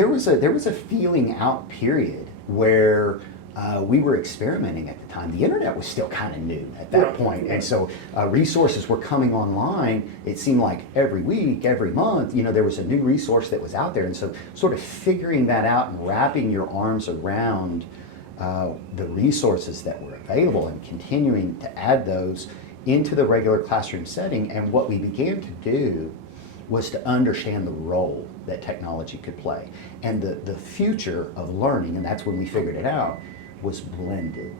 there was a feeling out period where we were experimenting at the time. The internet was still kind of new at that point, and so resources were coming online. It seemed like every week, every month, there was a new resource that was out there, and so sort of figuring that out and wrapping your arms around the resources that were available and continuing to add those into the regular classroom setting. And what we began to do was to understand the role that technology could play. And the future of learning, and that's when we figured it out, was blended,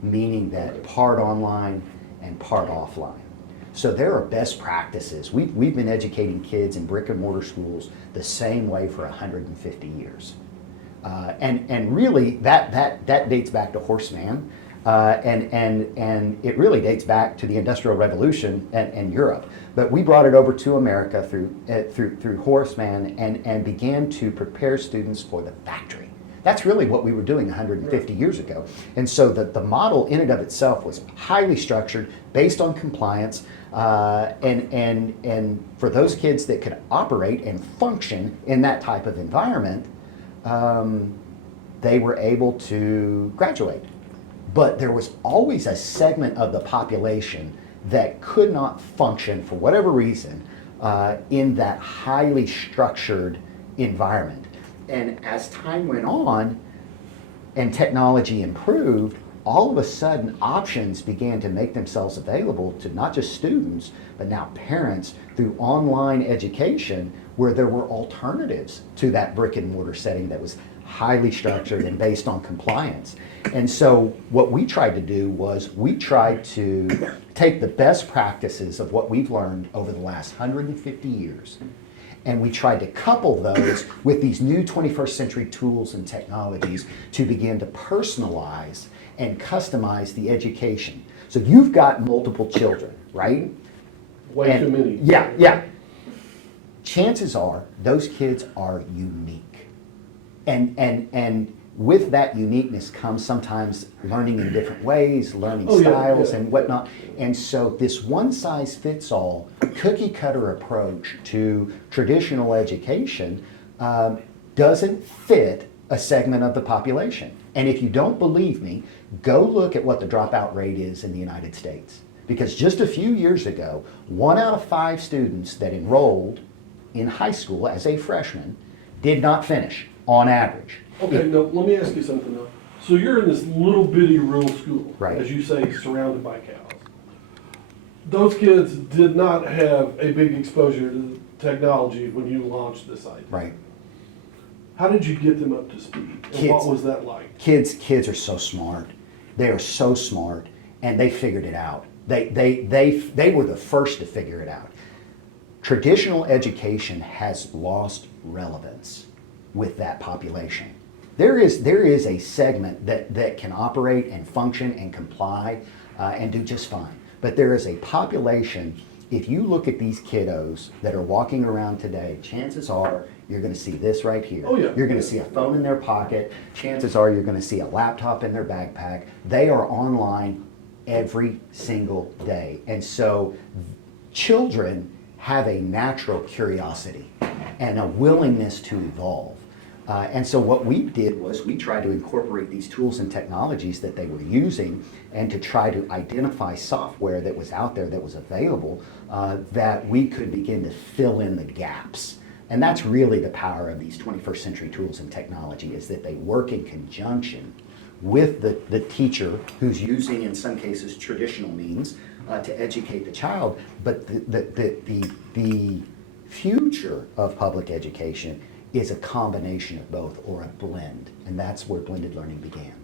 meaning that part online and part offline. So there are best practices. We've been educating kids in brick and mortar schools the same way for 150 years. And really that dates back to Horseman, and it really dates back to the Industrial Revolution and Europe. But we brought it over to America through Horseman and began to prepare students for the factory. That's really what we were doing 150 years ago. And so the model in and of itself was highly structured, based on compliance, and for those kids that could operate and function in that type of environment, they were able to graduate. But there was always a segment of the population that could not function for whatever reason in that highly structured environment. And as time went on and technology improved, all of a sudden options began to make themselves available to not just students, but now parents through online education, where there were alternatives to that brick and mortar setting that was highly structured and based on compliance. And so what we tried to do was we tried to take the best practices of what we've learned over the last 150 years, and we tried to couple those with these new 21st century tools and technologies to begin to personalize and customize the education. So you've got multiple children, right? Way too many. Yeah. Chances are those kids are unique. And with that uniqueness comes sometimes learning in different ways, learning styles and whatnot. And so this one size fits all cookie cutter approach to traditional education doesn't fit a segment of the population. And if you don't believe me, go look at what the dropout rate is in the United States. Because just a few years ago, 1 out of 5 students that enrolled in high school as a freshman did not finish on average. Okay, now let me ask you something though. So you're in this little bitty rural school, Right. as you say, surrounded by cows. Those kids did not have a big exposure to technology when you launched this idea. Right. How did you get them up to speed? And what was that like? Kids are so smart. They are so smart, and they figured it out. They were the first to figure it out. Traditional education has lost relevance with that population. There is a segment that can operate and function and comply and do just fine. But there is a population, if you look at these kiddos that are walking around today, chances are you're going to see this right here. Oh, yeah. You're going to see a phone in their pocket. Chances are you're going to see a laptop in their backpack. They are online every single day. And so children have a natural curiosity and a willingness to evolve. And so what we did was we tried to incorporate these tools and technologies that they were using and to try to identify software that was out there that was available that we could begin to fill in the gaps. And that's really the power of these 21st century tools and technology, is that they work in conjunction with the teacher who's using, in some cases, traditional means to educate the child. But the future of public education is a combination of both, or a blend, and that's where blended learning began.